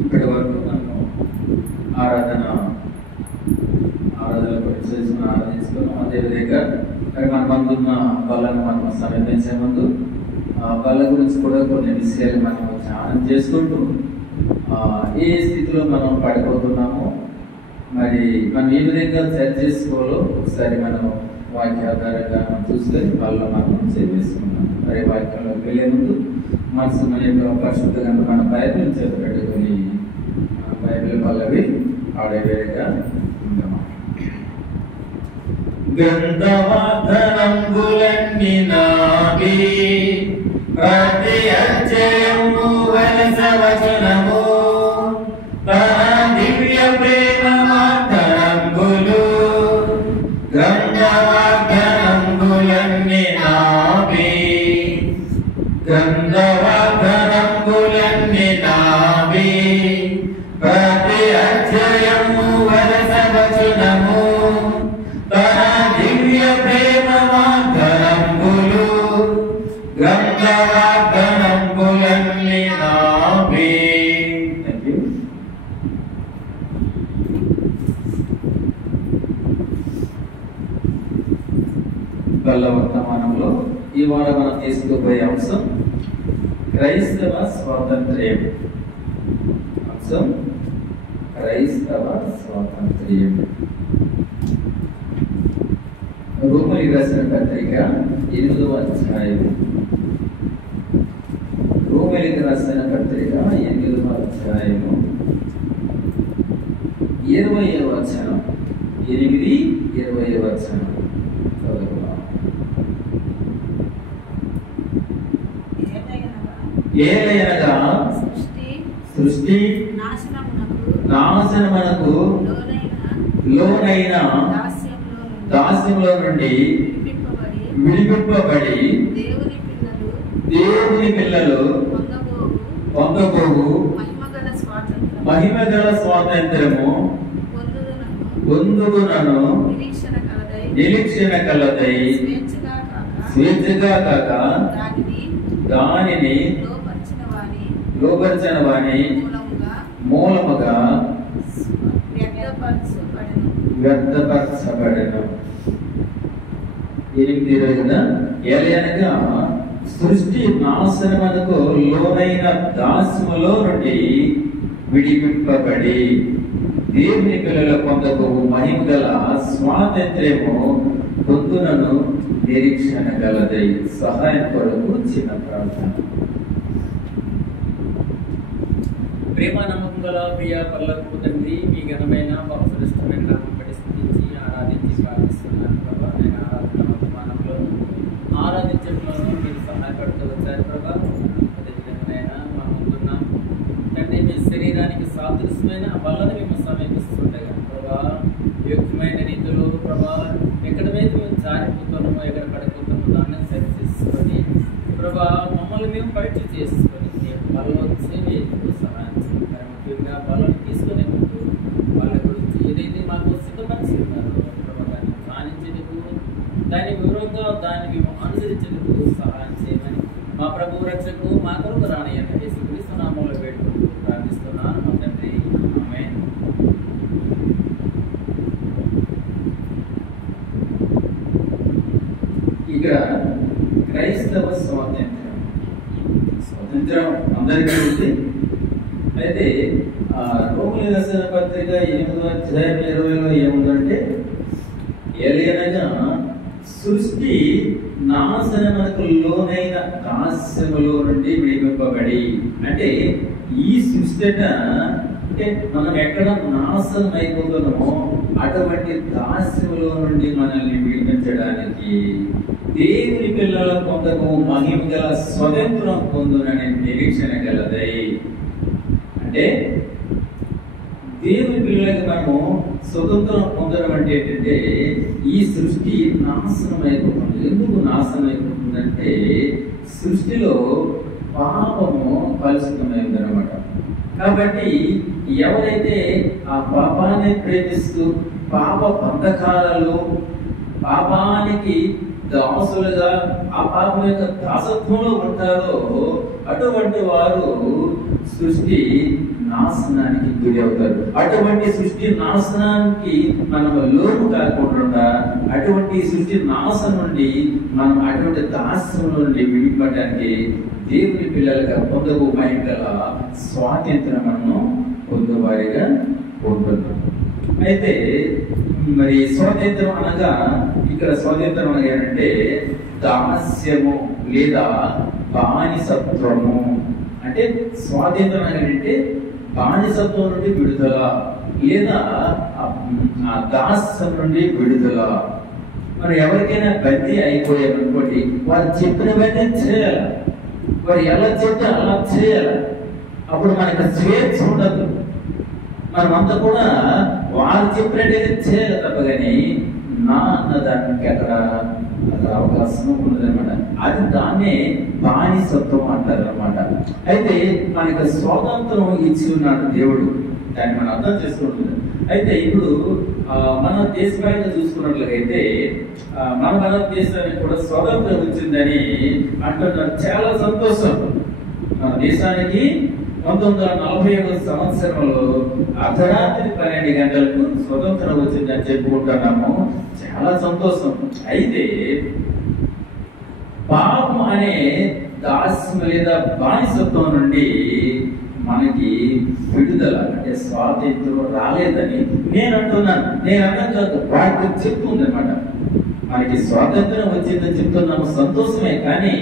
ఇప్పటి వరకు మనము ఆరాధనలో పరిచయం ఆరాధించుకున్నాం. అదేవిధంగా మన ముందున్న బలను మనం సమర్పించే ముందు బల గురించి కూడా కొన్ని విషయాలు మనం ధ్యానం చేసుకుంటూ ఏ స్థితిలో మనం పడిపోతున్నామో, మరి మనం ఏ విధంగా సరి చేసుకోవాలో ఒకసారి మనం వాక్యాధారంగా చూసుకొని బలలో మనం చేసుకున్నాం. మరి వాక్యంలోకి వెళ్ళే ముందు మనసు మన యొక్క పరిశుద్ధ గ్రంథం మన బైబిల్ చేతపెట్టుకొని బైబిల్ పల్లవి ఆడేవేగా ఉంటాము. గ్రంథవాగ్దానంబులన్నీ నావి, ప్రతి అధ్యాయము వలస వచనము, తన దివ్య ప్రేమ వాగ్దానంబులు. గ్రంథవాగ్దానంబులన్నీ నావి, గ్రంథవాగ్దానంబులన్నీ నావి, ప్రతి అధ్యాయము వలస వచనము, తన దివ్య ప్రేమ వాగ్దానంబులు. గ్రంథవాగ్దానంబులన్నీ నావి. బల్ల వర్తమానంలో ఈ వారం మనం తీసుకోబోయే అంశం క్రైస్తవ స్వాతంత్ర్యం. అంశం క్రైస్తవ స్వాతంత్ర్యం. రోమీయులకు రాసిన పత్రిక 8వ అధ్యాయం. రోమీయులకు రాసిన పత్రిక 8వ అధ్యాయము 20వ వచనం. 8:20వ వచనం చదువుకుందాం. ఏలయనగా సృష్టి నాశనమునకు లోనైన దాస్యంలో నుండి విడిపింపబడి దేవుని పిల్లలు పొందబోవు మహిమగల స్వాతంత్రము పొందునను నిరీక్షణ కలదై స్వేచ్ఛగా కాక దానిని లోపరిచిన వాని మూలముగా వ్యర్థపరచబడెను. 8:20 ఏలయనగా సృష్టి నాశనమునకు లోనైన దాస్యములో నుండి విడిపింపబడి దేవుని పిల్లల పొందబోవు మహిమగల స్వాతంత్ర్యము పొందునను నిరీక్షణ కలదై. సహాయం కొరకు చిన్న ప్రార్థన. ప్రేమ నమ్మకం గల ప్రియ పరలోకపు తండ్రి, మీ ఘనమైన బహుశ్రేష్టమైన నామం బట్టి స్తుతించి ఆరాధించి ప్రార్థిస్తున్నాను ప్రభా. నేను ఆరాధన వర్తమానంలో ఆరాధించడంలోనూ మీరు సహాయపడుతూ వచ్చారు ప్రభా. అదేవిధంగా మా ముందున్న తండ్రి మీ శరీరానికి సాదృశ్యమైన బలను మేము సమీపిస్తుండగా ప్రభా, యుక్తమైన రీతిలో ప్రభా ఎక్కడ మీద మేము జారిపోతున్నామో, ఎక్కడ పడిపోతున్నామో దాన్ని సరి చేసుకొని ప్రభా మమ్మల్ని మేము పరీక్ష చేసుకొని బలలో సేవ సహాయం చేయాలి. ముఖ్యంగా బలను తీసుకునే ముందు వాళ్ళ గురించి ఏదైతే మాకు సిద్ధపరిచి ఉన్నారో ప్రభా దాన్ని ధ్యానించేందుకు, దాని వివరంగా దాన్ని మేము అనుసరించేందుకు సహాయం చేయమని మా ప్రభు రక్షకు మా కొరకు రానయ్యన్న యేసుక్రీస్తు నామములో వేడుకుంటూ ప్రార్థిస్తున్నాను మా తండ్రి. ఆమేన్. ఇక్కడ క్రైస్తవ స్వాతంత్రం అందరికీ ఉంది. అయితే రోమీయులకు రాసిన పత్రిక 8వ అధ్యాయం 20లో ఏముందంటే, ఏలయనగా సృష్టి నాశనమునకు లోనైన దాస్యములో నుండి విడిపింపబడి. అంటే ఈ సృష్టి అంటే మనం ఎక్కడ నాశనం అయిపోతున్నామో అటువంటి దాస్యములో నుండి మనల్ని విడిపించడానికి దేవుని పిల్లల పొందకు మహిమ గల స్వతంత్రం పొందుననే నిరీక్షణ గలదై. అంటే దేవుని పిల్లలకి మనము స్వతంత్రం పొందడం అంటే ఏంటంటే, ఈ సృష్టి నాశనం అయిపోతుంది. ఎందుకు నాశనం అయిపోతుందంటే సృష్టిలో పాపము కలుషితమైంది అనమాట. కాబట్టి ఎవరైతే ఆ పాపాన్ని ప్రేమిస్తూ పాప బంధకాలలో పాపానికి దాసులుగా ఆ పాపం యొక్క దాసత్వంలో ఉంటారో అటువంటి వారు సృష్టి నాశనానికి గురి అవుతారు. అటువంటి సృష్టి నాశనానికి మనం లోను కాకుండా అటువంటి సృష్టి నాశనం నుండి మనం అటువంటి దాస్యం నుండి విడిపడడానికి దేవుని పిల్లలుగా పొందబోయే గల స్వాతంత్రం మనం పొందువారిగా ఉంటున్నాం. అయితే మరి స్వాతంత్రం అనగా ఇక్కడ స్వాతంత్రం అనగా ఏంటంటే దాస్యము లేదా బానిసత్వము. అంటే స్వాతంత్రం అంటే బానిసత్వం నుండి విడుదల లేదా ఆ దాస్యం నుండి విడుదల. మరి ఎవరికైనా బందీ అయిపోయారనుకోండి, వారు చెప్పినవన్నీ చేయాలి, వారు ఎలా చెప్తే అలా చేయాలి. అప్పుడు మనకు స్వేచ్ఛ ఉండదు. మనమంతా కూడా వారు చెప్పినట్టుగా చేయాలి తప్ప కానీ నా అన్నదానికి అక్కడ అవకాశం ఉన్నదన్నమాట. అది దాన్నే బానిసత్వం అంటారు అనమాట. అయితే మనకి స్వాతంత్రం ఇచ్చి ఉన్నాడు దేవుడు, దాన్ని మనం అర్థం చేసుకుంటుంది. అయితే ఇప్పుడు మన దేశపరంగా చూసుకున్నట్లయితే మన భారతదేశానికి కూడా స్వాతంత్రం వచ్చిందని అంటున్నారు. చాలా సంతోషం. మన దేశానికి 1947 సంవత్సరంలో అర్ధరాత్రి 12 గంటలకు స్వతంత్రం వచ్చిందని చెప్పుకుంటున్నాము. చాలా సంతోషం. అయితే పాపం అనే దాస్యం లేదా బానిసత్వం నుండి మనకి విడుదల అంటే స్వాతంత్రం రాలేదని నేను అంటున్నాను. నేను అర్థం కాదు, వాటికి చెప్తుంది అనమాట. మనకి స్వాతంత్రం వచ్చిందని చెప్తున్నాము, సంతోషమే. కానీ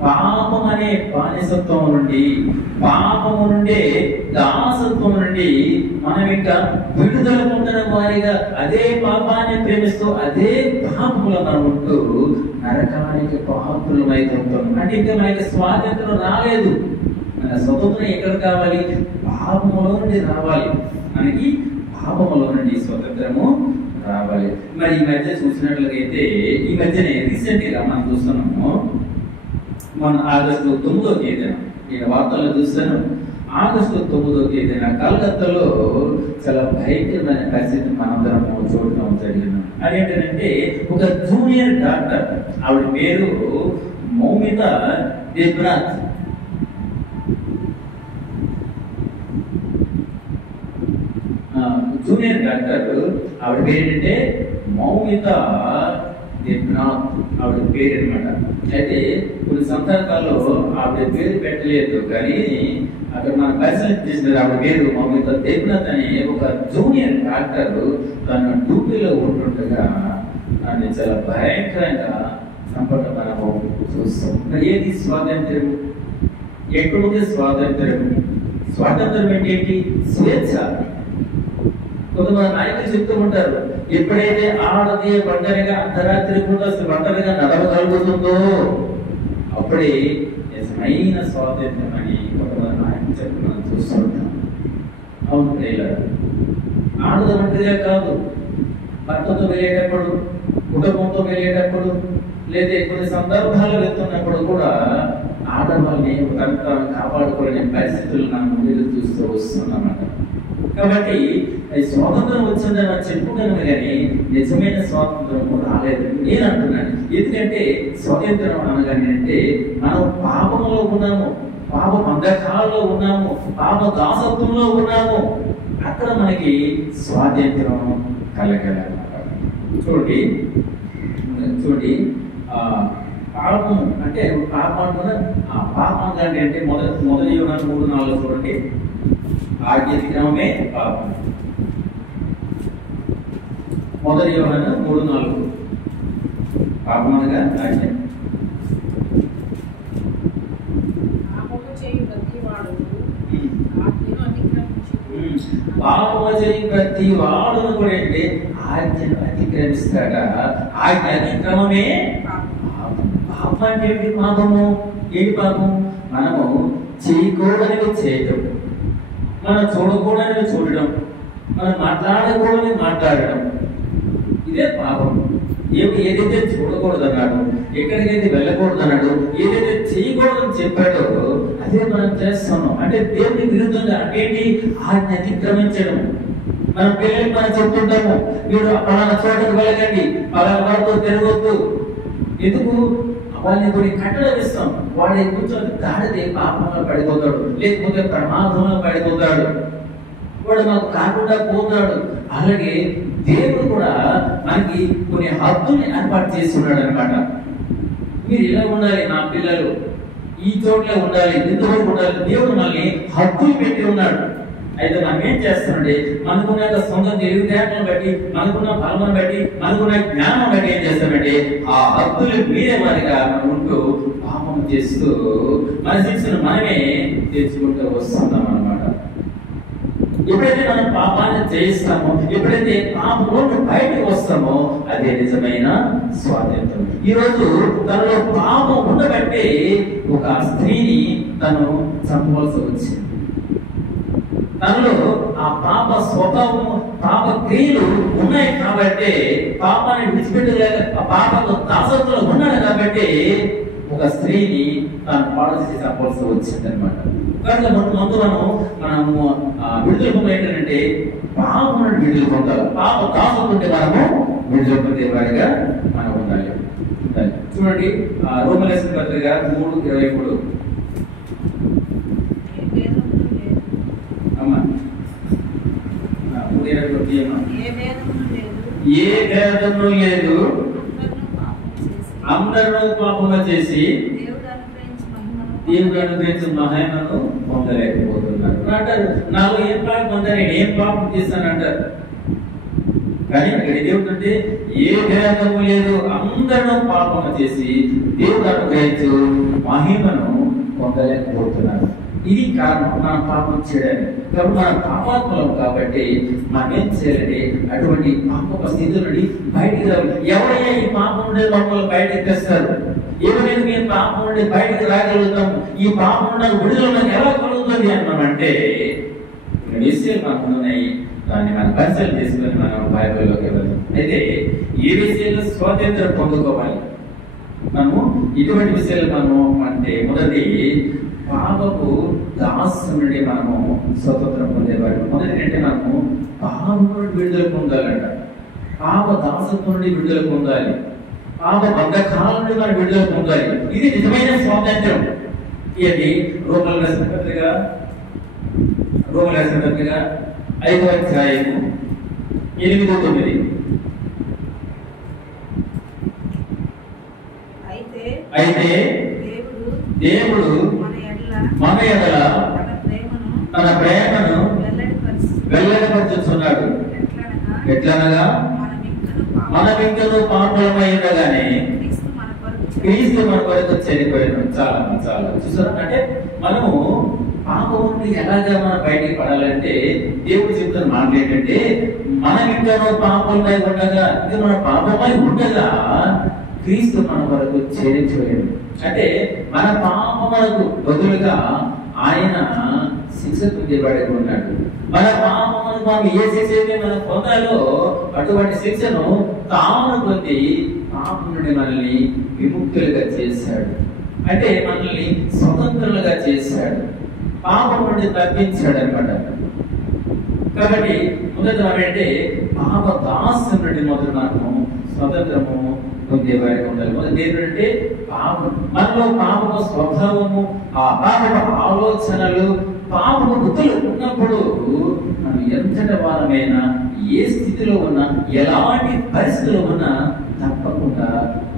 పాపం అనే బానిసత్వం నుండి, పాపము నుండి, దాసత్వం నుండి మనం ఇంకా విడుదల పొందిన వారిగా అదే పాపాన్ని ప్రేమిస్తూ అదే పాపములో మనం ఉంటూ నరకానికి పాత్రులమైతుంటాం. అంటే ఇంకా మనకి స్వాతంత్రం రాలేదు. మన స్వతంత్రం ఎక్కడ కావాలి? పాపములో నుండి రావాలి. మనకి పాపములో నుండి స్వతంత్రము రావాలి. మరి ఈ మధ్య చూసినట్లయితే ఈ మధ్యనే రీసెంట్ గా మనం చూస్తున్నాము. మన ఆగస్టు 9వ తేదీన నేను వార్తల్లో చూస్తాను. ఆగస్టు 9వ తేదీన కలకత్తాలో చాలా భయంకరమైన పరిస్థితి మనందరం చూడటం జరిగింది. అదేంటంటే ఒక జూనియర్ డాక్టర్, ఆవిడ పేరు మౌమిత దేబ్నాథ్. జూనియర్ డాక్టర్, ఆవిడ పేరు ఏంటంటే మౌమిత దేబ్నాథ్ ఆవిడ పేరు అనమాట. అయితే కొన్ని సందర్భాల్లో ఆవిడ పేరు పెట్టలేదు, కానీ అక్కడ మనం పరిశీలన చేసిన ఆవిడ పేరు మౌమిత దేబ్నాథ్ అని ఒక జూనియర్ డాక్టర్ తన డ్యూటీలో ఉంటుండగా దాన్ని చాలా భయంకరంగా చంపడం మనము చూస్తాం. మరి ఏది స్వాతంత్ర్యం? ఎక్కడుంది స్వాతంత్ర్యం? స్వాతంత్ర్యం ఏంటి? స్వేచ్ఛ. కొంతమంది నాయకులు చెప్తూ ఉంటారు, ఎప్పుడైతే ఆడది ఒంటరిగా అర్ధరాత్రి కూడా ఒంటరిగా నడవగలుగుతుందో అప్పుడే నిజమైన స్వాతంత్ర్యం అని కొంతమంది నాయకులు చెప్పి మనం చూస్తూ ఉంటాం. అవును ప్రియులారా, ఆడది ఒంటరిగా కాదు, భర్తతో వెళ్ళేటప్పుడు, కుటుంబంతో వెళ్ళేటప్పుడు, లేదా కొన్ని సందర్భాలు వెళ్తున్నప్పుడు కూడా ఆడవాళ్ళని తను కాపాడుకోలేని పరిస్థితులు మనం ముందు చూస్తూ వస్తున్నమాట. కాబట్టి స్వాతంత్రం వచ్చిందని మనం చెప్పుకున్నాను, కానీ నిజమైన స్వాతంత్రము రాలేదు నేను అంటున్నాను. ఎందుకంటే స్వాతంత్రం అనగానే అంటే మనం పాపంలో ఉన్నాము, పాప అంధకారంలో ఉన్నాము, పాప దాసత్వంలో ఉన్నాము. అక్కడ మనకి స్వాతంత్రం కలగలన్నమాట. చూడండి పాపం అంటే పాపం అంటున్నా, ఆ పాపం అంటే మొదటి యోహాను 3:4 చూడండి. ఆజ్ఞాతిక్రమమే పాపం. మొదటి యోహాను 3:4 పాపం అనగా ఆజ్ఞ. పాపము చేయి ప్రతి వాడును కూడా అంటే ఆజ్ఞను అతిక్రమిస్తాడ. ఆజ్ఞ అతిక్రమమే పాపం. అంటే ఏంటి పాపము? ఏంటి పాపం? మనము చేయకూడనివి చేయటం, మనం చూడకూడనివి చూడడం, మనం మాట్లాడకూడని మాట్లాడడం, ఇదే పాపం. ఏదైతే చూడకూడదు అన్నాడు, ఎక్కడికైతే వెళ్ళకూడదు అన్నాడు, ఏదైతే చేయకూడదని చెప్పాడో అదే మనం చేస్తున్నాం. అంటే దేవుని విరుద్ధంగా అంటే ఆజ్ఞ అతిక్రమించడం. మన పిల్లలకి మనం చెప్తుంటాము, మీరు పలానా చోటకు వెళ్ళకండి, పలానా వారితో తిరగొద్దు, ఎందుకు వాళ్ళని కొన్ని కట్టడం ఇస్తాం, వాడి కొంచెం దాడితే పాపంలో పడిపోతాడు, లేకపోతే ప్రమాదంలో పడిపోతాడు, వాడు మాకు కాకుండా పోతాడు. అలాగే దేవుడు కూడా మనకి కొన్ని హద్దుల్ని ఏర్పాటు చేసి ఉన్నాడు అనమాట. మీరు ఇలా ఉండాలి, నా పిల్లలు ఈ చోట్ల ఉండాలి, ఇంతవరకు ఉండాలి. దేవుడు మనల్ని హద్దులు పెట్టి ఉన్నాడు. అయితే మనం ఏం చేస్తామంటే మనకున్న సొంత తెలివితేటలను బట్టి, మనకున్న బలమును బట్టి, మనకున్న జ్ఞానం బట్టి ఏం చేస్తామంటే ఆ హద్దులు మీరే వారిగా మనం ఉంటూ పాపం చేస్తూ మన శిక్షను మనమే తెచ్చుకుంటూ వస్తున్నాం అన్నమాట. ఎప్పుడైతే మనం పాపాన్ని జయిస్తామో, ఎప్పుడైతే పాపంలో బయటకు వస్తామో అదే నిజమైన స్వాతంత్రం. ఈ రోజు తనలో పాపం ఉండబట్టి ఒక స్త్రీని తను చంపవలసి వచ్చింది. తనలో ఆ పాప స్వభావం, పాప క్రియలు ఉన్నాయి కాబట్టి, పాపాన్ని విడిచిపెట్టలేక ఆ పాపకు దాసత్వంలో ఉన్నాడు కాబట్టి ఒక స్త్రీని తాను పాడు చేసి చంపవలసి వచ్చింది అనమాట. కనుక ముందు మనము విడుదల పొంద ఏంటంటే పాపం నుండి విడుదల పొందాలి. పాప దాసత్వం ఉంటే మనము విడుదల పొందే వారిగా మనం ఉండాలి. చూడండి రోమలేసిన పత్రిక 3:23. అమ్మా ఏ భేదము లేదు, అందరూ పాపము చేసి దేవుడు అనుగ్రహించిన మహిమను పొందలేకపోతున్నారు అంటారు. నాలో ఏం పాపం పొందా, నేను ఏం పాపం చేశాను అంటారు. కానీ ఇక్కడ దేవుడు అంటే ఏ భేదము లేదు, అందరూ పాపము చేసి దేవుడు అనుగ్రహించు మహిమను పొందలేకపోతున్నారు. ఇది కారణం మనం పాపం చేయడానికి. కాబట్టి మనం పాపాత్మలం కాబట్టి మనం ఏం చేయాలంటే అటువంటి పాప స్థితి నుండి బయటికి రావాలి. ఎవరైనా ఈ పాపం నుండి మమ్మల్ని బయటకు తెస్తారు, ఎవరైనా మేము పాపం నుండి బయటకు రాగలుగుతాము, ఈ పాపం నుండి విడుదల ఎలా కలుగుతుంది అన్నామంటే విషయాలు మనకు ఉన్నాయి. దాన్ని మనం పరిశీలన చేసుకుని మనం బైబిల్లోకి వెళ్ళాలి. అయితే ఏ విషయాలు స్వాతంత్రం పొందుకోవాలి మనము, ఇటువంటి విషయాలు మనము అంటే మొదటి పాపపు దాసం నుండి మనము స్వతంత్రం పొందేవారు. మొదటి అంటే మనము పాపం నుండి విడుదల పొందాలంట. పాప దాసత్వం నుండి విడుదల పొందాలి, పాప బంధకాల నుండి మనం విడుదల పొందాలి. ఇది నిజమైన స్వాతంత్రం. ఇది రోమన్ రాసిన పత్రిక 5వ అధ్యాయము 8-9. అయితే దేవుడు మన ఎడల తన ప్రేమను వెల్లడిపరుచుచున్నాడు. ఎట్లనగా మనమింకను పాపలమై ఉండగానే క్రీస్తు మన కొరకు చనిపోయాడు. చాలా చూసారా? అంటే మనము పాపం నుండి ఎలాగా మనం బయటికి పడాలంటే దేవుడు చెప్తున్న మాటలు ఏంటంటే మనమింకను పాపలమై ఉండగా, ఇది మన పాపమై ఉండగా క్రీస్తు మన వరకు చేరిపోయాడు. అంటే మన పాపములకు బదులుగా ఆయన శిక్ష పొందేవాడే ఉన్నాడు. మన పాపములకు మనం ఏ శిక్ష అయితే మనం పొందాలో అటువంటి శిక్షను తాను పొంది పాపం నుండి మనల్ని విముక్తులుగా చేశాడు. అంటే మనల్ని స్వతంత్రులుగా చేశాడు, పాపం నుండి తప్పించాడు అనమాట. కాబట్టి మొదట అంటే పాప దాస్యం నుండి మొదలు మనము స్వతంత్రము పొందేవారిగా ఉండాలి. మొదటి ఏంటంటే పాపం, మనలో పాపము స్వభావము, ఆ పాపపు ఆలోచనలు, పాపపు బుద్ధులు ఉన్నప్పుడు మనం ఎంతటి వారమైనా, ఏ స్థితిలో ఉన్నా, ఎలాంటి పరిస్థితుల్లో ఉన్నా తప్పకుండా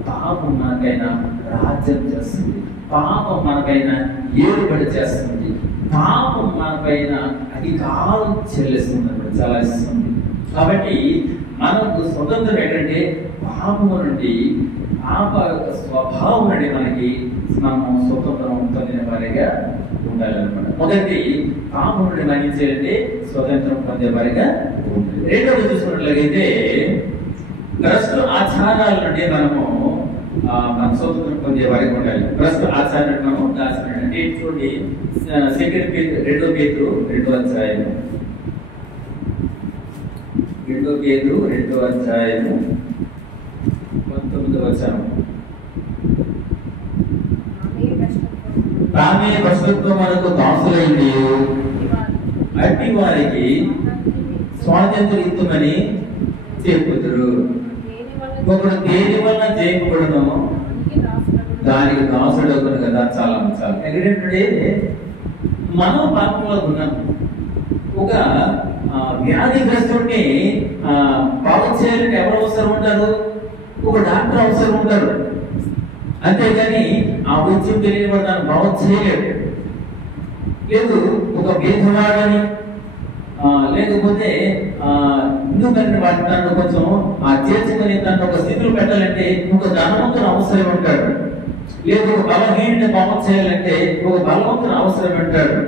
పాపం మనకైనా రాజ్యం చేస్తుంది, పాపం మనకైనా ఏలుబడి చేస్తుంది, పాపం మనపైన అధికారం చెల్లిస్తుంది, చాలా ఇస్తుంది. కాబట్టి మనకు స్వతంత్రం ఏంటంటే పాపము నుండి, పాప యొక్క స్వభావం నుండి మనము స్వతంత్రం పొందిన వారిగా ఉండాలన్నమాట. మొదటి పాపం నుండి మరణించాలంటే స్వతంత్రం పొందే వారిగా ఉండాలి. రెండవది చూసుకున్నట్లయితే భ్రష్ట ఆచారాల నుండి మనము మన స్వతంత్రం పొందే వారిగా ఉండాలి. భ్రష్ట ఆచారాన్ని మనము దాచిపెట్టాలి. అంటే చూడండి 2 Pétru 2వ అధ్యాయము 19వ వచనం. తామే భ్రష్టత్వం మనకు దాసులైంది అట్టి వారికి స్వాతంత్రం ఇద్దామని చెప్పుదురు. ఒకడు దేని వల్ల చేయకూడను దానికి దాసుడు అవుతుంది కదా. చాలా చాలా ఎందుకంటే మనం పాపంలో ఉన్నాం. ఒక వ్యాధిగ్రస్తుడిని బాగు చేయాలంటే ఎవరు అవసరం ఉంటారు? ఒక డాక్టర్ అవసరం ఉంటారు. అంతేగాని ఆ వైద్యం తెలియని వాడు దాన్ని బాగు చేయలేడు. లేదు ఒక భేదవాడని లేకపోతే ఎందుకంటే వాటి దాంట్లో కొంచెం చేర్చుకొని దాన్ని ఒక స్థితిలో పెట్టాలంటే ఒక ధనవంతుడు అవసరం ఉంటాడు. లేదు ఒక బలహీనుని బాగు చేయాలంటే ఒక బలవంతుడు అవసరం ఉంటాడు.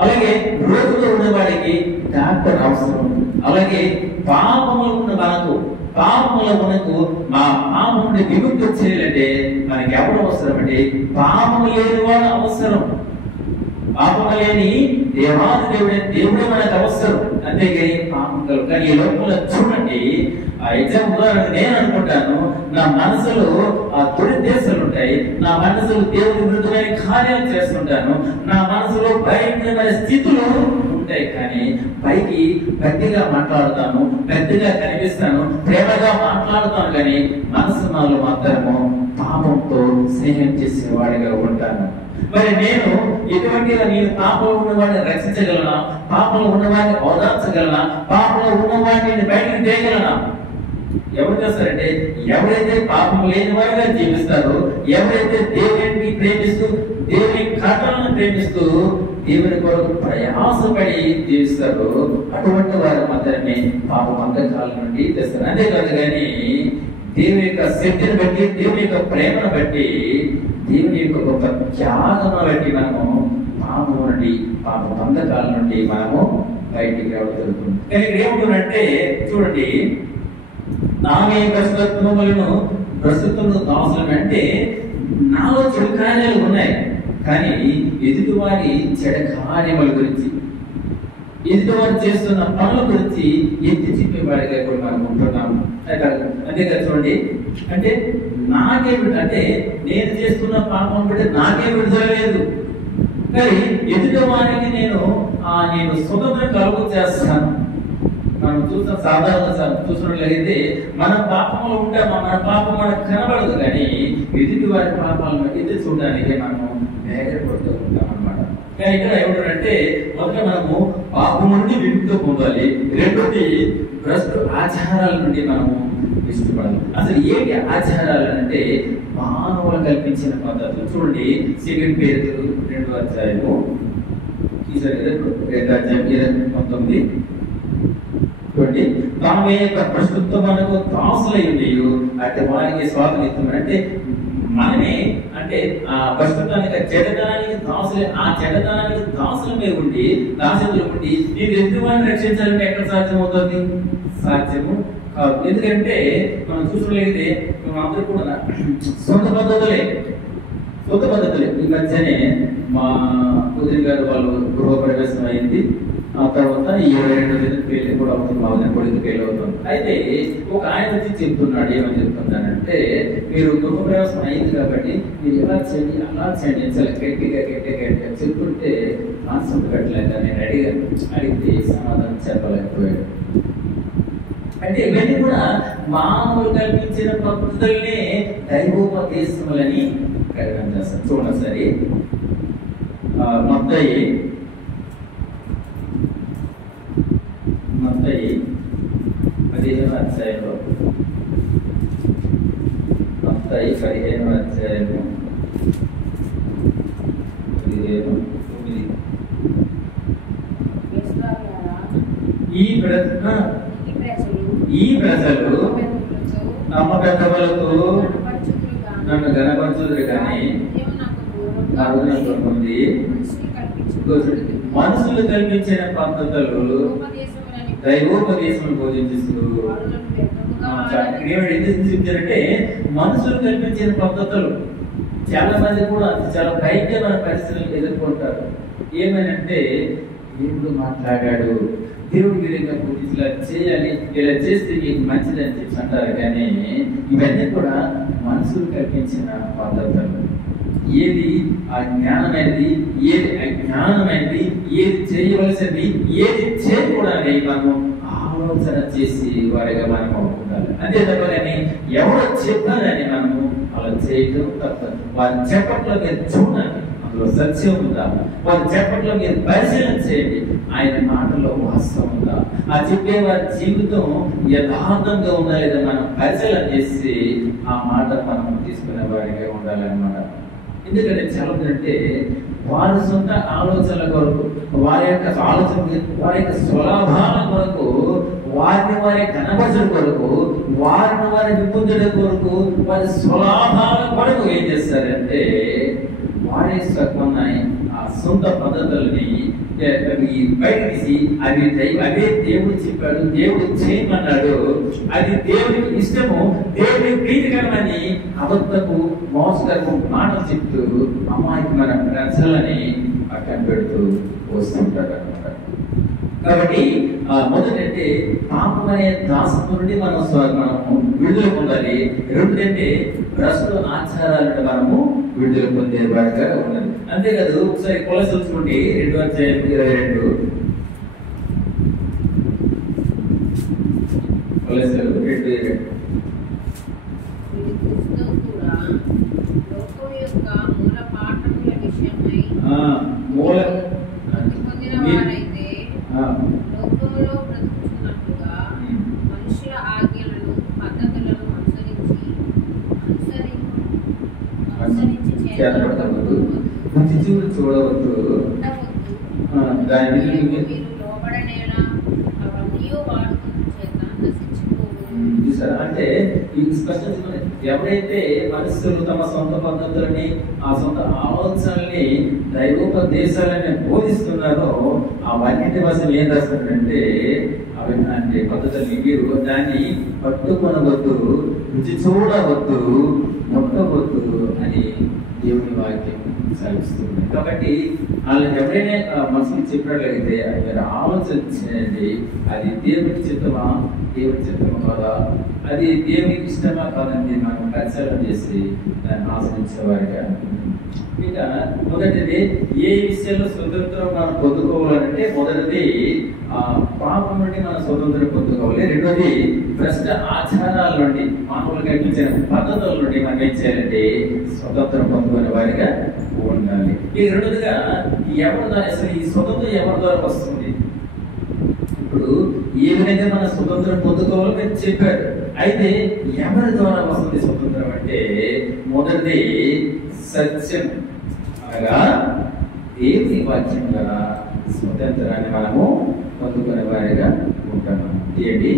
అలాగే రోగులో ఉన్నవాడికి డాక్టర్ అవసరం. అలాగే పాపములో ఉన్న మనకు మా పాపం నుండి విముక్తి చేయాలంటే మనకి ఎవరు అవసరం అంటే పాపము లేని వాడు అవసరం. పాపము లేని దేవుడే మనకు అవసరం. అంతేగాని పాపం కలుగు. కానీ ఈ లోకంలో చూడండి, ఆ ఎగ్జామ్ ఉదాహరణ నేను అనుకుంటాను, నా మనసులో దురుద్దేశాలు ఉంటాయి. నా మనసులో దేవుడి విరుద్ధమైన కార్యాలు చేస్తుంటాను. నా మనసులో భయంకరమైన స్థితులు ఉంటాయి. కానీ పైకి పెద్దగా మాట్లాడతాను, పెద్దగా కనిపిస్తాను, ప్రేమగా మాట్లాడతాను. కానీ మనసు నాలో మాత్రము పాపంతో స్నేహం చేసేవాడిగా ఉంటాను. మరి నేను పాపంలో ఉన్నవాడిని రక్షించగలనా? పాపంలో ఉన్నవాడిని ఓదార్చగలనా? పాపంలో ఉన్నవాడిని బయటకు తేయగలనా? ఎవరు చేస్తారంటే ఎవరైతే పాపం లేని వారిగా జీవిస్తారో, ఎవరైతే దేవుడిని ప్రేమిస్తూ దేవుని కట్టలను ప్రేమిస్తూ దేవుని కొరకు ప్రయాసపడి జీవిస్తారో అటువంటి వారు మాత్రమే పాపం అంధకాలం నుండి తెస్తారు. అంతేకాదు కానీ దేవుని యొక్క శక్తిని బట్టి, దేవుని యొక్క ప్రేమను బట్టి, దేవుని యొక్క గొప్ప త్యాగమును బట్టి మనము పాపం నుండి, పాప బంధకాల నుండి మనము బయటికి రావడం జరుగుతుంది. కానీ ఇక్కడ ఏముంటుందంటే చూడండి, నామే ప్రస్తుతం దాసులం అంటే నాలో చెడు కార్యాలు ఉన్నాయి. కానీ ఎదుటివారి చెడు కార్యముల గురించి, ఎదుటివారు చేస్తున్న పనుల గురించి ఎత్తి చెప్పేవాడిగా కూడా మనం ఉంటున్నాము. అంతేకాదు చూడండి, అంటే నాకేమిటంటే నేను చేస్తున్న పాపం బట్టి నాకే విడుదల లేదు. కానీ ఎదుటివారికి నేను స్వతంత్రం కలుగు చేస్తాను. మనం చూసిన సాధారణంగా చూసినట్లయితే మన పాపంలో ఉంటే మన పాపం మనకు కనబడదు. కానీ ఎదుటి వారి పాపాలను ఎత్తి చూడడానికి మనము వేగపడుతూ ఉంటాం అన్నమాట. కానీ ఇక్కడ ఏమంటారంటే మొదట మనము పాపం నుండి విముక్తి పొందాలి. రెండోది భ్రష్టు ఆచారాల నుండి మనము ఇష్టపడాలి. అసలు ఏంటి ఆచారాలు అంటే మానవులు కల్పించిన పద్ధతులు. చూడండి, 2 Peter 2వ అధ్యాయము, 2వ అధ్యాయం 19 చూడండి. తామే ప్రస్తుతం మనకు దాసులై ఉండేయు అంటే వారికి స్వాతంత్రం అంటే మనమే అంటే ఆ ప్రస్తుతానికి చెడతనానికి దాసులే, ఆ చెడతనానికి దాసులమే ఉండి దాసులు ఉండి నేను ఎదుటివారిని రక్షించాలంటే ఎక్కడ సాధ్యమవుతుంది? సాధ్యము కాదు. ఎందుకంటే మనం చూసినట్లయితే అందరూ కూడా సొంత పద్ధతులే. ఈ మధ్యనే మా కుదిరి గారు వాళ్ళు గృహ ప్రవేశం అయింది. ఆ తర్వాత 22 పెళ్లి కూడా అవుతుంది, మా కొడుకు పెళ్లి అవుతుంది. అయితే ఒక ఆయన వచ్చి చెప్తున్నాడు, ఏమని చెప్తున్నానంటే మీరు గృహ ప్రవేశం అయింది కాబట్టి మీరు ఎలా చేయండి అలా చేయండి చాలా గట్టిగా చెప్తుంటే కాన్సెప్ట్ పెట్టలేక నేను అడిగితే సమాధానం చెప్పలేకపోయాడు. అంటే ఇవన్నీ కూడా మానవులు కల్పించిన పద్ధతుల్నే దైవోపదేశములని ప్రకటన చేస్తారు. చూడండి సరే, మత్తయి 15వ అధ్యాయంలో, మత్తయి 15వ అధ్యాయము 15:9 ఈ ప్రజలు తమ పెద్దలకు నన్ను గణపరచుదురు కానీ మనుషులు కల్పించిన పద్ధతులు దైవోపదేశం బోధించు. ఎందుకు చెప్తారంటే మనుషులు కల్పించిన పద్ధతులు చాలా మంది కూడా చాలా భయంకరమైన పరిస్థితులు ఎదుర్కొంటారు. ఏమనంటే దేవుడు మాట్లాడాడు, దేవుడు వీరంగా ఇలా చేయాలి, ఇలా చేస్తే మీకు మంచిదని చెప్పి అంటారు. కానీ ఇవన్నీ కూడా మనుషులు కల్పించిన పద్ధతులు. ఏది అజ్ఞానమైనది, ఏది అజ్ఞానమైనది, ఏది చేయవలసింది, ఏది చేయకూడదని మనము ఆలోచన చేసి వారిగా మనం ఉండాలి. అంతే తప్ప కానీ ఎవరో చెప్పారని మనము అలా చేయటం తప్పదు. వారి చెప్పట్లో మీరు చూడండి, అందులో సత్యం ఉందా? వారి చెప్పట్లో మీరు పరిశీలన చేయండి, ఆయన మాటలో వాస్తవం ఉందా? ఆ చెప్పే వారి జీవితం యథార్థంగా ఉందా లేదా మనం పరిశీలన చేసి ఆ మాట మనం తీసుకునే వారిగా ఉండాలన్నమాట. ఎందుకంటే చాలా అంటే వారి సొంత ఆలోచనల కొరకు, వారి యొక్క ఆలోచన, వారి యొక్క స్వలాభాల కొరకు, వారిని వారి కనపరచడం కొరకు, వారిని వారి విపుంజడం కొరకు, వారి స్వలాభాల కొరకు ఏం చేస్తారంటే వారి ఉన్నాయి ఆ సొంత పద్ధతుల్ని బయట తీసి అవే దేవుడు చెప్పాడు, దేవుడు చేయమన్నాడు, అది దేవుడికి ఇష్టము, దేవుడికి ప్రీతికరమని అబద్ధపు మోసకరము మాటలు చెప్తూ అమాయకమైన ప్రజలని పక్కన పెడుతూ వస్తుంటాడు అనమాట. కాబట్టి మొదటంటే పాపం అనే దాసత్వం నుండి మనము విడుదల పొందాలి. రెండంటే భ్రష్టు ఆచారాలను మనము విడుదల పొందే వారిగా ఉండాలి. అంతేకాదు ఒకసారి కొలసలు చూడండి, 2:22 కొలసలు 2:22. లోకంలో బ్రతుకుతున్నట్లుగా మనుషుల ఆజ్ఞలను పద్ధతులను అనుసరించి చూడవద్దు, అంటే ఎవరైతే మనుషులు తమ సొంత పద్ధతులని, ఆ సొంత ఆలోచనల్ని, దైవోపదేశాలని బోధిస్తున్నారో అవన్నింటి కోసం ఏం రాస్తారంటే అవి అంటే పద్ధతులు మీరు దాన్ని పట్టుకొనవద్దు, రుచి చూడవద్దు, ముట్టవద్దు అని దేవుని వాక్యం సెలవిస్తుంది. కాబట్టి వాళ్ళకి ఎవరైనా మనసుకు చెప్పినట్లయితే మీరు ఆలోచించండి, అది దేవుని చిత్తమా, దేవుని చిత్తమా కాదా, అది దేవునికి ఇష్టమా కాదని మనం పరిశీలన చేసి దాన్ని ఆశ్రయించేవారిగా. ఇంకా మొదటిది ఏ విషయంలో స్వతంత్రం మనం పొందుకోవాలంటే మొదటిది పాపం నుండి మనం స్వతంత్రం పొందుకోవాలి. రెండోది భ్రష్ట ఆచారాల నుండి, మానవులుగా ఇచ్చిన పద్ధతుల నుండి మనం ఏం చేయాలంటే స్వతంత్రం పొందుకునే వారిగా ఉండాలి. ఈ రెండోదిగా ఎవరి ద్వారా అసలు ఈ స్వతంత్రం ఎవరి ద్వారా వస్తుంది? ఇప్పుడు ఏ విధంగా మన స్వతంత్రం పొందుకోవాలో మీరు చెప్పారు. అయితే ఎవరి ద్వారా వస్తుంది స్వతంత్రం అంటే మొదటిది సత్యం, అనగా దేవుని వాక్యం ద్వారా స్వతంత్రాన్ని మనము పొందుకునే వారిగా ఉంటాము. ఏంటి?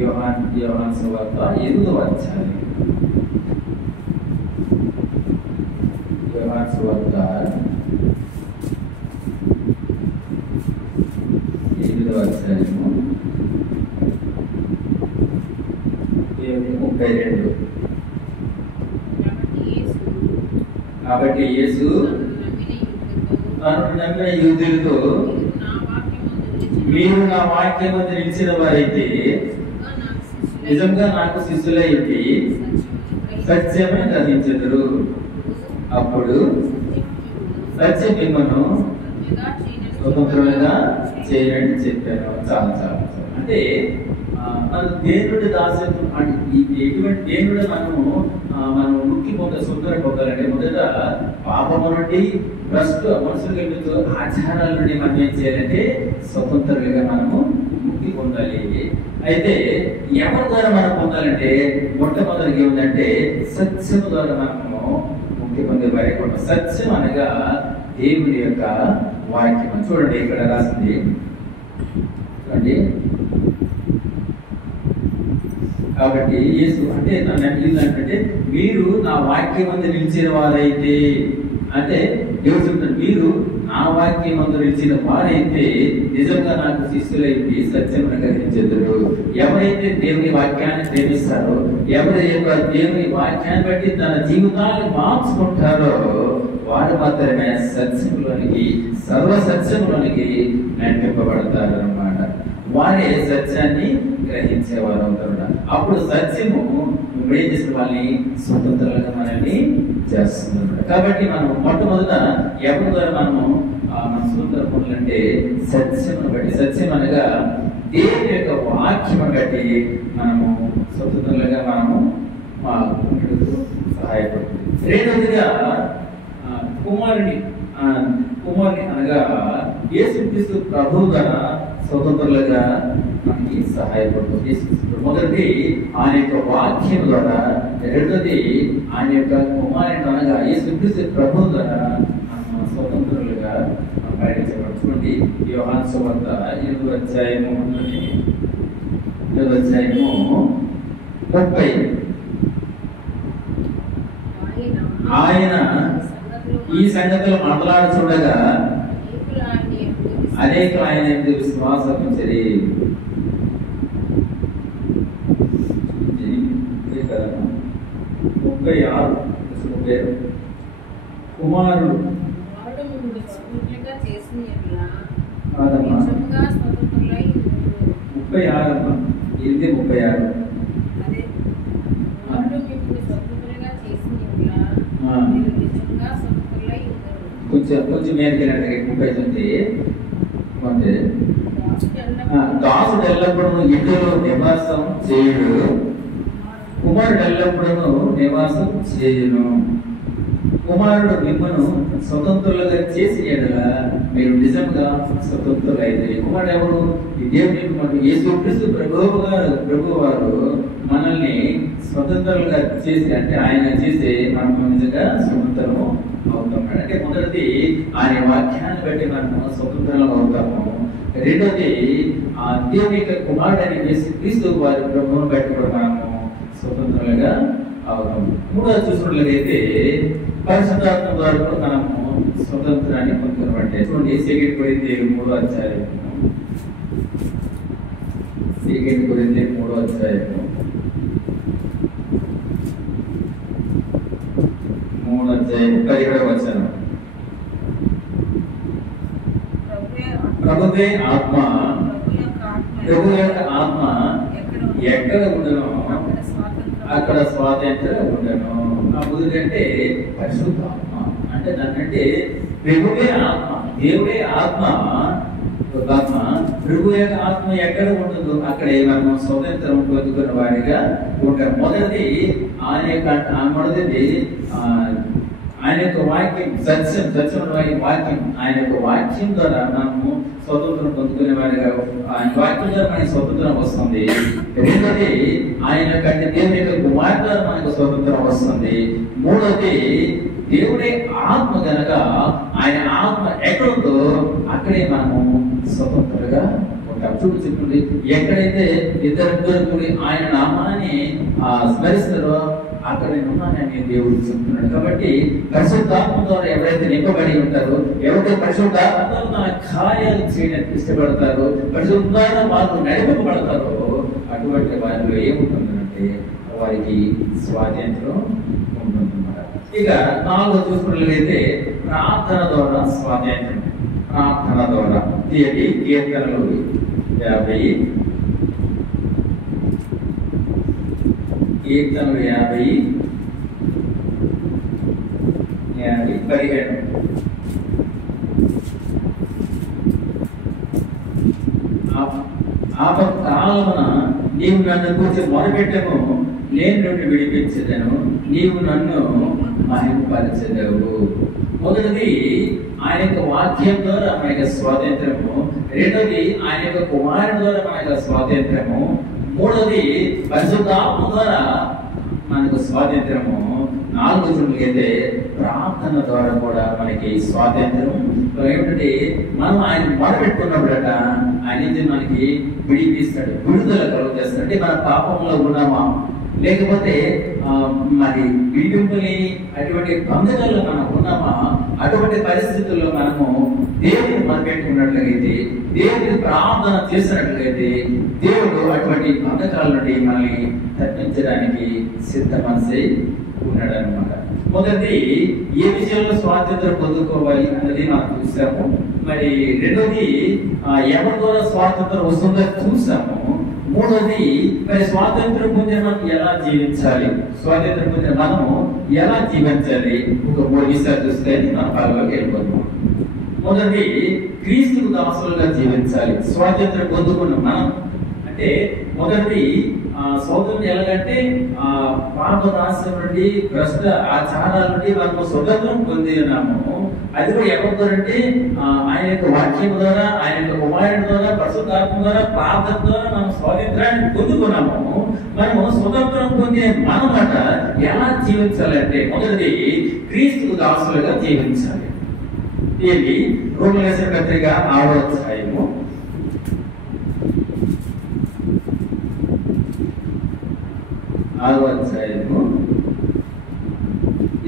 యోహాను సువార్త 8వ అధ్యాయం. యోహాను సువార్త 8వ అధ్యాయము 32. కాబట్టి యేసు తనను నమ్మిన యూదులతో మీరు నా వాక్యం నిలిచిన వారైతే నిజంగా నాకు శిష్యులై ఉండి సత్యమే గ్రహించెదరు, అప్పుడు సత్యం మిమ్మల్ని స్వతంత్రంగా చేయని చెప్పాను. చాలా చాలా అంటే మన దేవుడి దాసత్వం ఎటువంటి దేవుడు మనం ముక్తి సుందర పొందాలంటే మొదట పాపము నుండి భ్రష్టు మనుషులు ఆచారాల నుండి మనం ఏం చేయాలంటే స్వతంత్రంగా మనము ముక్తి పొందాలి. అయితే ఎవరి ద్వారా మనం పొందాలంటే మొట్టమొదటిగా ఏమిటంటే సత్యం ద్వారా మనము ముక్తి పొందే వారికి ఉంటాం. సత్యం అనగా దేవుని యొక్క వాక్యం. చూడండి ఇక్కడ రాసింది, చూడండి. కాబట్టి యేసు అంటే అంటే మీరు నా వాక్యం అందు నిలిచిన వారైతే, అంటే దేవుడు చెప్తాడు మీరు నా వాక్యం అందు నిలిచిన వారైతే నిజంగా నాకు శిష్యులైతే సత్యమును గ్రహించెదరు. ఎవరైతే దేవుని వాక్యాన్ని ప్రేమిస్తారో, ఎవరైతే దేవుని వాక్యాన్ని బట్టి తన జీవితాన్ని మార్చుకుంటారో వారు మాత్రమే సత్యంలోనికి, సర్వ సత్యంలోనికి నడిపింపబడతారు అన్నమాట. వారే సత్యాన్ని గ్రహించేవారు అవుతారు. అప్పుడు సత్యము ఏం చేసిన వాళ్ళని స్వతంత్రంగా మనల్ని చేస్తున్నారు. కాబట్టి మనం మొట్టమొదట ఎవరి ద్వారా మనము మన స్వతంత్ర పొందాలంటే సత్యమును బట్టి. సత్యం అనగా దేవుని యొక్క వాక్యము బట్టి మనము స్వతంత్రంగా మనము మా కుమారుడికి సహాయపడుతుంది. రెండవదిగా కుమారుని అనగా యేసుక్రీస్తు ప్రభువు ద్వారా స్వతంత్రులుగా మనకి సహాయపడుతుంది. మొదటిది ఆయన యొక్క వాక్యం ద్వారా, రెండోది ఆయన యొక్క కుమారుని అనగా యేసుక్రీస్తు ప్రభువు ద్వారా మనం స్వతంత్రులుగా బయటపడుతుంది. యోహాను సువార్త 7వ అధ్యాయము 30. ఆయన ఈ సంగతులు మాట్లాడుచుండగా అనేక ఆయన విశ్వాసం ఉంచరి. 36 కుమారుడు కాదమ్మా 36 ఇది 36 కొంచెం మేరకెళ్ళండి 39 దాసుడు ఎల్లప్పుడూ ఇంటిలో నివాసం చేయుడు, కుమారుడు ఎల్లప్పుడూ నివాసం చేయును. కుమారుడు మిమ్మను స్వతంత్రులుగా చేసి ఎడల మీరు నిజంగా స్వతంత్రులైతే. కుమారుడు ఎవరు? దేవుని యేసుక్రీస్తు ప్రభు వారు మనల్ని స్వతంత్రులుగా చేసి, అంటే ఆయన చేసి మనం నిజంగా స్వతంత్రము అవుతాం. అంటే మొదటిది ఆయన వాక్యాన్ని బట్టి మనము స్వతంత్రంగా అవుతాము. రెండోది ఆ దేవుని యొక్క కుమారుడు అని యేసుక్రీస్తు వారి ప్రభువును బట్టి కూడా మనము స్వతంత్రులుగా అవుతాం. మూడోది చూసినట్లయితే పరిశుద్ధాత్మ ద్వారా కూడా మనము స్వతంత్రాన్ని పొందుకున్నట్టే. చూడండి 2 కొరింథీ 3వ అధ్యాయం 2 కొరింథీ 3వ అధ్యాయం 17వ వచనం. ప్రభువే ఆత్మ, ప్రభు యొక్క ఆత్మ ఎక్కడ ఉండను అక్కడ స్వాతంత్రం ఉండను. ఎందుకంటే పరిశుద్ధాత్మ అంటే దానంటే ప్రభువే ఆత్మ, దేవుడే ఆత్మ. ప్రభు యొక్క ఆత్మ ఎక్కడ ఉంటుందో అక్కడే మనం స్వతంత్రం పొందుకున్న వారిగా ఉంటాం. మొదటిది ఆయన యొక్క వాక్యం, సత్యం వాక్యం, ఆయన యొక్క వాక్యం ద్వారా మనము స్వతంత్రం పొందుకునే వారిగా, ఆయన వాక్యం ద్వారా మనకి స్వతంత్రం వస్తుంది. రెండోది ఆయన కంటే దేవుని యొక్క కుమార్తె ద్వారా మనకు స్వతంత్రం వస్తుంది. మూడోది దేవుడే ఆత్మ కనుక ఆయన ఆత్మ ఎక్కడుందో అక్కడే మనము స్వతంత్రంగా ఉంటాం. చెప్పండి, ఎక్కడైతే ఇద్దరు కూడి ఆయన నామాన్ని స్మరిస్తారో అక్కడ నేను ఉన్నానని దేవుడు చెప్తున్నాడు. కాబట్టి పరిశుద్ధాత్మ ద్వారా ఎవరైతే నింపబడి ఉంటారో, ఎవరైతే పరిశుద్ధాత్మ తన కార్యాలు చేయడానికి ఇష్టపడతారో, పరిశుద్ధాత్మ వారు నడిపింపబడతారో అటువంటి వారిలో ఏముంటుందంటే వారికి స్వాతంత్రం ఉంటుందన్నమాట. ఇక 4వ చూసుకున్నట్లయితే ప్రార్థన ద్వారా స్వాతంత్రం. ప్రార్థన ద్వారా తీయటి కీర్తనలు 50 15. ఆపత్కాలమున నీవు నన్ను కూర్చొని మొరపెట్టము, నేను నుండి విడిపించదను, నీవు నన్ను మహిమపరచెదవు. మొదటిది ఆయన యొక్క వాక్యం ద్వారా మన యొక్క స్వాతంత్రము, రెండోది ఆయన యొక్క కుమారుని ద్వారా మన యొక్క స్వాతంత్రము, మూడోది పరిశుద్ధాత్మ ద్వారా మనకు స్వాతంత్రము, 4వ చూడగలిగితే ప్రార్థన ద్వారా కూడా మనకి స్వాతంత్రం. ఏమిటంటే మనం ఆయన మొదలుపెట్టుకున్నప్పుడట ఆయన మనకి విడిపిస్తాడు, విడుదల కలుగజేస్తాడు. అంటే మన పాపంలో ఉన్నామా, లేకపోతే మరి విడిపింపు లేని అటువంటి బంధకాల్లో మనం ఉన్నామా, అటువంటి పరిస్థితుల్లో మనము దేవుడిని మొదలుపెట్టుకున్నట్లయితే, దేవుడిని ప్రార్థన చేసినట్లయితే దేవుడు అటువంటి బంధకాల నుండి మనల్ని తప్పించడానికి సిద్ధ మనసై ఉన్నాడు అనమాట. మొదటి ఏ విషయంలో స్వాతంత్రం పొందుకోవాలి అన్నది మనం చూసాము. మరి రెండోది ఎవరి ద్వారా స్వాతంత్రం వస్తుందో చూసాము. మూడోది మరి స్వాతంత్రం పొందిన మనం ఎలా జీవించాలి, స్వాతంత్రం పొందిన మనము ఎలా జీవించాలి, ఒక 3 విషయాలు చూస్తే మన పనులోకి వెళ్ళిపోతాం. మొదటి క్రీస్తుకు దాసులుగా జీవించాలి. స్వాతంత్రం పొందుకున్న మనం అంటే అంటే మొదటి స్వతంత్రం ఎలాగంటే పాపదాస్యం నుండి భ్రష్ట ఆచారాల నుండి మనము స్వతంత్రం పొంది ఉన్నాము. అది కూడా ఎవరితో అంటే ఆయన యొక్క వాక్యం ద్వారా, ఆయన యొక్క కుమారుడి ద్వారా, పరిశుద్ధాత్మ ద్వారా, ప్రార్థన ద్వారా మనం స్వాతంత్రాన్ని పొందుకున్నాము. మనము స్వతంత్రం పొందే మనమాట ఎలా జీవించాలంటే మొదటిది క్రీస్తుకు దాసులుగా జీవించాలి. ఇది రోమీయులకు రాసిన పత్రిక 6వ అధ్యాయము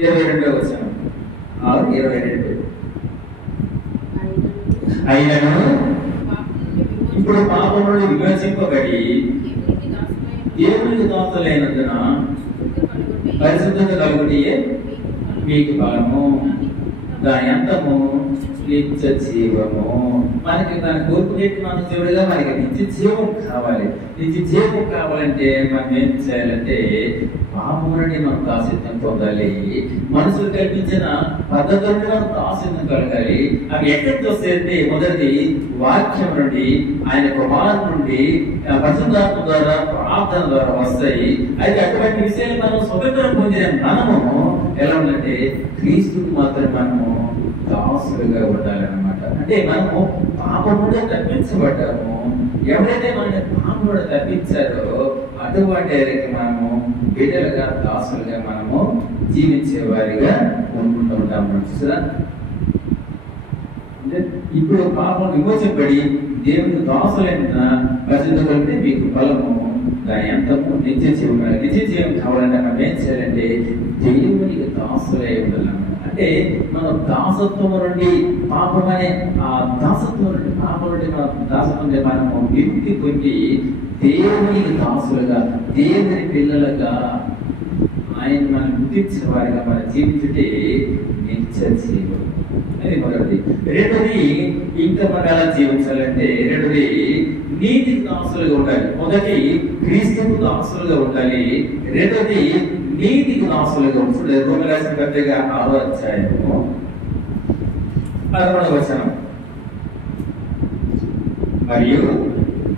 22వ వచనం. 6:22. అయినను ఇప్పుడు పాపం నుండి విమోచింపబడి దేవునికి దాసులైనందున పరిశుద్ధత కలుగుటయే మీకు బలము, దాని అంతము నిత్య జీవము. మనకి దాన్ని కోరుకునేది మన దేవుడిగా మనకి నిత్య జీవం కావాలి. నిత్య జీవం కావాలంటే మనం ఏం చేయాలంటే పాపం నుండి మనం దాస్యం పొందాలి. మనుషులు కల్పించిన పద్ధతులను మనం దాస్యం కలగాలి. అవి ఎక్కడికి వస్తాయంటే మొదటి వాక్యం నుండి, ఆయన కుమారుడు నుండి, పరిశుద్ధాత్మ ద్వారా, ప్రార్థన ద్వారా వస్తాయి. అయితే అటువంటి విషయాలు మనం స్వతంత్రం పొందిన మనము ఎలా ఉందంటే క్రీస్తుకు మాత్రం మనము దాసులుగా ఉండాలన్నమాట. అంటే మనము పాపం కూడా తప్పించబడ్డాము. ఎవరైతే మన పాపం కూడా తప్పించారో అటువంటి మనము బిడ్డలుగా, దాసులుగా మనము జీవించే వారిగా ఉంటూ ఉంటాము. చూసారా, ఇప్పుడు పాపం విమోచింపబడి దేవుని దాసులైన పరిశుద్ధత కలిగితే మీకు బలము, దాని అంతము నిత్య జీవం. నిత్య జీవం కావాలంటే మనం ఏం చేయాలంటే దేవునికి దాసులై ఉండాలన్నమాట. అంటే మనం దాసత్వం నుండి పాపం అనే దాసత్వం నుండి పాపం నుండి దాసత్వం మనము విముక్తి పొంది దేవునికి దాసులుగా, దేవుని పిల్లలుగా ఆయన మనం గుర్తించిన వారిగా మనం జీవించుటే నిత్య జీవం. అది మొదటిది. రెండోది ఇంకా మనం ఎలా జీవించాలంటే రెండోది నీతికి దాసులుగా ఉండాలి. మొదటి క్రీస్తుకు దాసులుగా ఉండాలి. రెండోది నీతికి దాసులుగా ఉండాలి. రోమీయులకు రాసిన పత్రిక 6వ అధ్యాయము 11వ వచనం. మరియు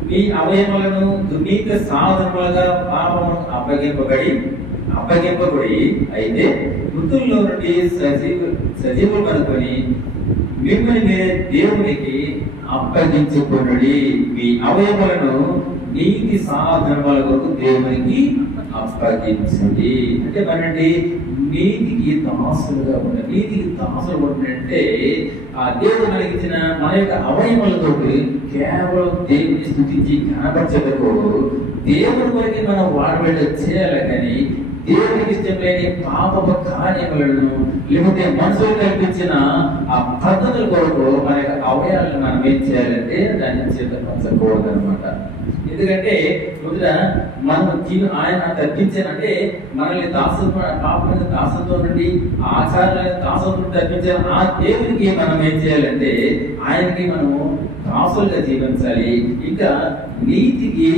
మీ అవయములను దుర్నీతి సాధనములుగా పాపము అప్పగింపబడి అయితే మృతుల్లో నుండి సజీవులు కనుకొని మిమ్మల్ని మీరే దేవునికి అప్పగించుకొనుడి. మీ అవయములను నీతి సాధనముల కొరకు దేవునికి అప్పగించండి. అంటే మనండి నీతికి దాసులుగా ఉండాలి. నీతికి దాసులు ఉండాలంటే ఆ దేవుడు మనకి ఇచ్చిన మన యొక్క అవయములతో కేవలం దేవుని స్తుతించి కనపరచకు దేవుని కొరకు మనం వాడబడి చేయాలి. కానీ దేవునికి ఇష్టం లేని పాప కార్యములను లేకపోతే మనుషులు కల్పించిన ఆ పద్ధతుల కొరకు మన యొక్క అవయాలను మనం ఏం చేయాలంటే దాన్ని చేతపరచకూడదు అనమాట. ఎందుకంటే మొదట మనం ఆయన తప్పించానంటే మనల్ని దాసత్వం, పాపమైన దాసత్వం నుండి ఆచారాలను దాసత్వం తప్పించిన ఆ దేవునికి మనం ఏం చేయాలంటే ఆయనకి మనము దాసులుగా జీవించాలి. ఇంకా నీతికి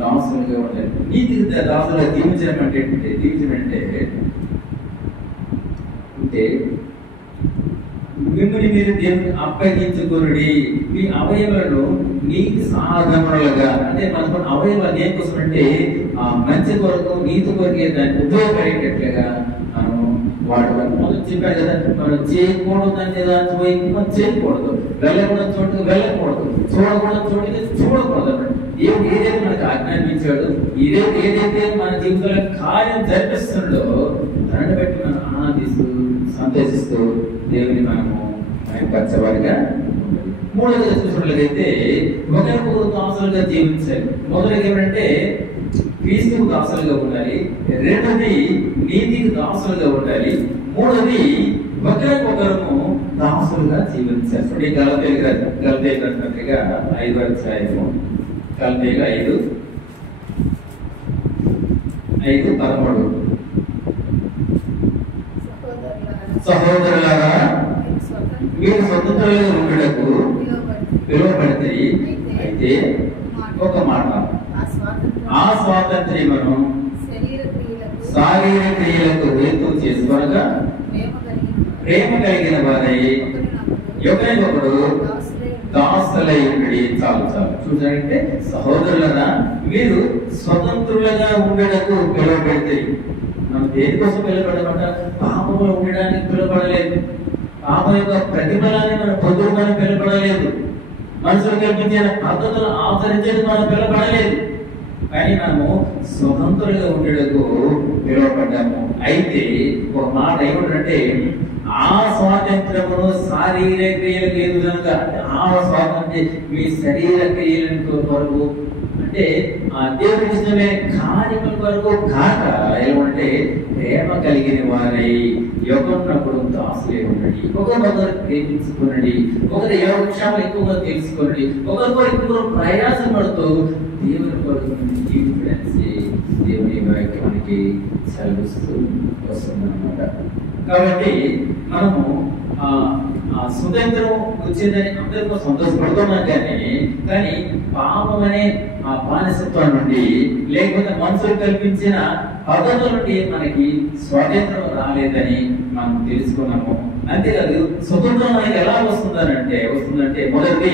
దాసులుగా ఉండాలి. నీతికి దాసులుగా జీవించడం అంటే మిమ్మల్ని మీరు దేవుని అప్పగించుకొనుడి. మీ అవయవాలను నీతి సాధనలుగా, అంటే మనకు అవయవాలు దేనికోసం అంటే మంచి కొరకు, నీతి కొరకే దాన్ని ఉపయోగపడేటట్లుగా మనం వాడుకోవాలి. మొదలు చెప్పారు కదా, మనం చేయకూడదు అనే దాని వైపు మనం చేయకూడదు, వెళ్ళకూడదు చోటుకు వెళ్ళకూడదు, చూడకూడదు చోటుకి చూడకూడదు అన్నమాట. దేవుడు ఏదైతే మనకు ఆజ్ఞాపించాడు, ఏదైతే మన జీవితంలో కార్యం జరిపిస్తుండో దాన్ని బట్టి మనం ఆనందిస్తూ సంతోషిస్తూ దేవుని మనము ఆయనపరచవారిగా. మూడవదిగా చూసినట్లయితే ఒకరికొకరు దాసులుగా జీవించాలి. మొదటిగా ఏమంటే క్రీస్తుకు దాసులుగా ఉండాలి. రెండోది నీతికి దాసులుగా ఉండాలి. మూడోది ఒకరికొకరము దాసులుగా జీవించాలి. గలతీయులకు రాసిన పత్రిక 5వ అధ్యాయము, గలతీయులు 5:13. సహోదరులారా, మీరు స్వతంత్రులుగా ఉండుటకు పిలువబడితే అయితే ఒక మాట, ఆ స్వాతంత్ర్యమును శారీరక క్రియలకు హేతు చేసుకొనగా ప్రేమ కలిగిన వారై ఒకరికొకడు దాసులై ఉండి. చాలు చూసారంటే సహోదరులరా, మీరు స్వతంత్రులుగా ఉండటకు పిలువబడితే, మనం దేనికోసం పిలువబడమంట? పాపంలో ఉండడానికి పిలువబడలేదు. పాపం యొక్క ప్రతిఫలాన్ని మనం పొందుకోవడానికి పిలువబడలేదు. మనుషులు కల్పించిన పద్ధతులు ఆచరించేది మనం పిలువబడలేదు. కానీ మనము స్వతంత్రంగా ఉండేటకు పిలువబడ్డాము. అయితే ఒక మాట ఏమిటంటే, ఆ స్వాతంత్రమును శారీరక క్రియలకు ఎదురుగా, ఆ స్వాతంత్రం మీ శరీర క్రియల కొరకు, అంటే ఆ దేవుని ఇష్టమే కార్యముల కొరకు కాక, ఏమంటే ప్రేమ కలిగిన వారై ఒకరినప్పుడు దాసులే ఉండండి. ఒకరినొకరు ప్రేమించుకునండి, ఒకరి యోగక్షేమాలు ఎక్కువగా తెలుసుకోండి, ఒకరికొకరు ఎక్కువ ప్రయాసం పడుతూ దేవుని కొరకు జీవించడానికి దేవుని వాక్యానికి సెలవిస్తూ వస్తుందన్నమాట. కాబట్టి మనము స్వతంత్రం వచ్చిందని అందరితో సంతోషపడుతున్నాం, కానీ పాపం అనే ఆ బానిసత్వం నుండి, లేకపోతే మనుషులు కల్పించిన పద్ధతుల నుండి మనకి స్వాతంత్రం రాలేదని మనం తెలుసుకున్నాము. అంతేకాదు, స్వతంత్రం మనకి ఎలా వస్తుందంటే మొదటి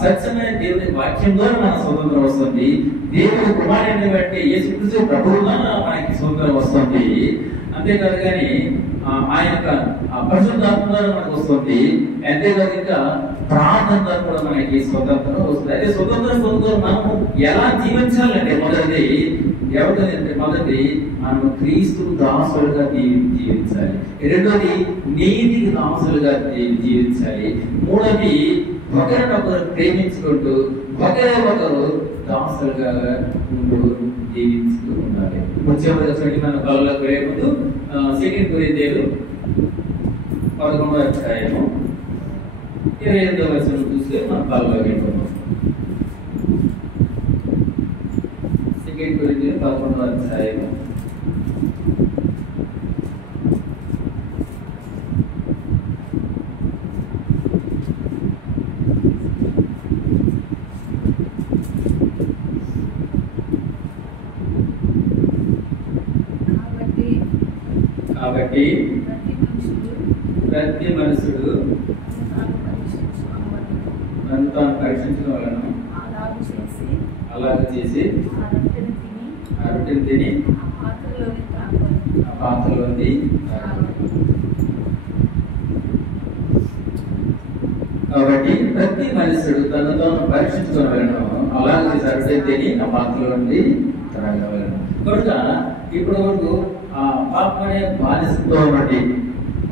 సత్యమైన దేవుని వాక్యం ద్వారా మన స్వతంత్రం వస్తుంది. దేవుని కుమారుడిని బట్టి యేసుక్రీస్తు ప్రభువు ద్వారా మనకి స్వతంత్రం వస్తుంది. అంతేకాదు, కానీ ఆయన యొక్క పరిశుద్ధాత్మ ద్వారా మనకు వస్తుంది. అంతేకాదు, ఇంకా ప్రార్థన ద్వారా కూడా మనకి స్వతంత్రం వస్తుంది. అయితే స్వతంత్రం మనము ఎలా జీవించాలంటే, మొదటి మనము క్రీస్తు దాసులుగా జీవించాలి. రెండోది నీతికి దాసులుగా జీవించాలి. మూడోది ఒకరినొకరు ప్రేమించుకుంటూ ఒకరు దాసులుగా జీవించుతూ ఉండాలి. వచ్చేవారు మన కళ్ళకు వెళ్ళే ముందు 2 కొరింథీయులు 11వ అధ్యాయము 28వ వచనం చూస్తే మన కళ్ళకు వెళ్ళిపోతాం. 2 కొరింథీయులు 11వ అధ్యాయము 'ప్రతి మనుషుడు నన్ను తాను పరీక్షించుకోవాలను, అలాగ చేసి ఆ రొట్టెని తిని ఆ పాత్రలోని కాబట్టి ప్రతి మనుషుడు తను తాను పరీక్షించుకోవాలను, అలాగ చేసి ఆ రొట్టెని తిని ఆ పాత్రలోని త్రాగవలను. కనుక ఇప్పటి వరకు ఆ పాపం అనే బానిసత్వం నుండి,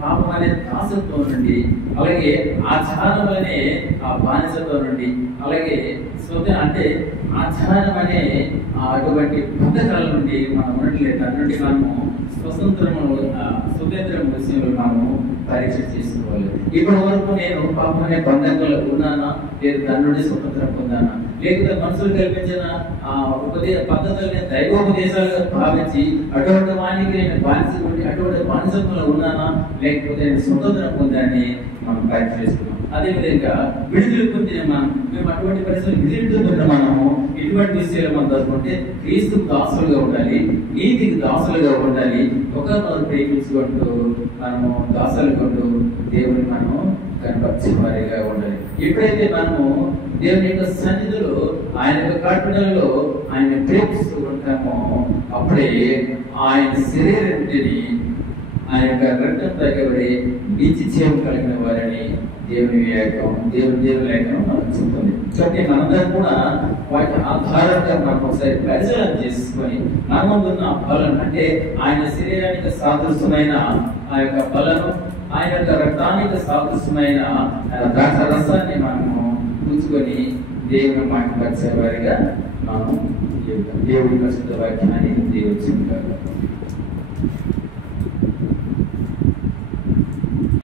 పాపం అనే దాసత్వం నుండి, అలాగే ఆచారం అనే ఆ బానిసత్వం నుండి, అలాగే అంటే ఆచారం అనే అటువంటి బంధకాల నుండి మనం ఉండట్లేదు. దాని నుండి మనము స్వతంత్రం విషయంలో మనము పరీక్ష చేసుకోవాలి. ఇప్పటి వరకు నేను పాపం అనే బంధకాలు ఉన్నానా, లేదు దాని నుండి స్వతంత్రం పొందానా, లేకపోతే మనుషులు కల్పించిన పద్ధతుల్ని దైవోపదేశాలుగా భావించి అటువంటి వానికి నేను అటువంటి బానిసత్వంలో ఉన్నానా, లేకపోతే నేను స్వతంత్రం పొందాన్ని మనం పరీక్ష చేసుకున్నాం. అదేవిధంగా విడుదల పొందిన మేము అటువంటి పరిస్థితులు విడుదల మనము ఇటువంటి విషయాలు మనం దొరుకుంటే క్రీస్తు దాసులుగా ఉండాలి, నీతికి దాసులుగా ఉండాలి, ఒకరినొకరు ప్రేమించుకుంటూ మనము దాసులు కొంటూ దేవుని మనము కనపరిచే వారిగా ఉండాలి. ఎప్పుడైతే మనము దేవుని యొక్క సన్నిధిలో, ఆయన యొక్క కట్టుదలలో ఆయన ప్రేమిస్తూ ఉంటామో, అప్పుడే ఆయన శరీరాన్ని ఆయన యొక్క రక్తం తగ్గబడి నిత్య జీవం కలిగిన వారిని దేవుని లేఖనం మనకు చెప్తుంది. కాబట్టి మనందరం కూడా వాటి ఆధారంగా మనం ఒకసారి పరిశీలన చేసుకొని మన ముందున్న బలం, అంటే ఆయన శరీరానికి సాదృశ్యమైన ఆ యొక్క బలను, ఆయన యొక్క రక్తానికి సాదృశ్యమైన ద్రాక్ష రసాన్ని మనము పుచ్చుకొని దేవుని మాట్లాడే వారిగా మనం దేవుడి పరిశుద్ధ వాక్యాన్ని దేవుడు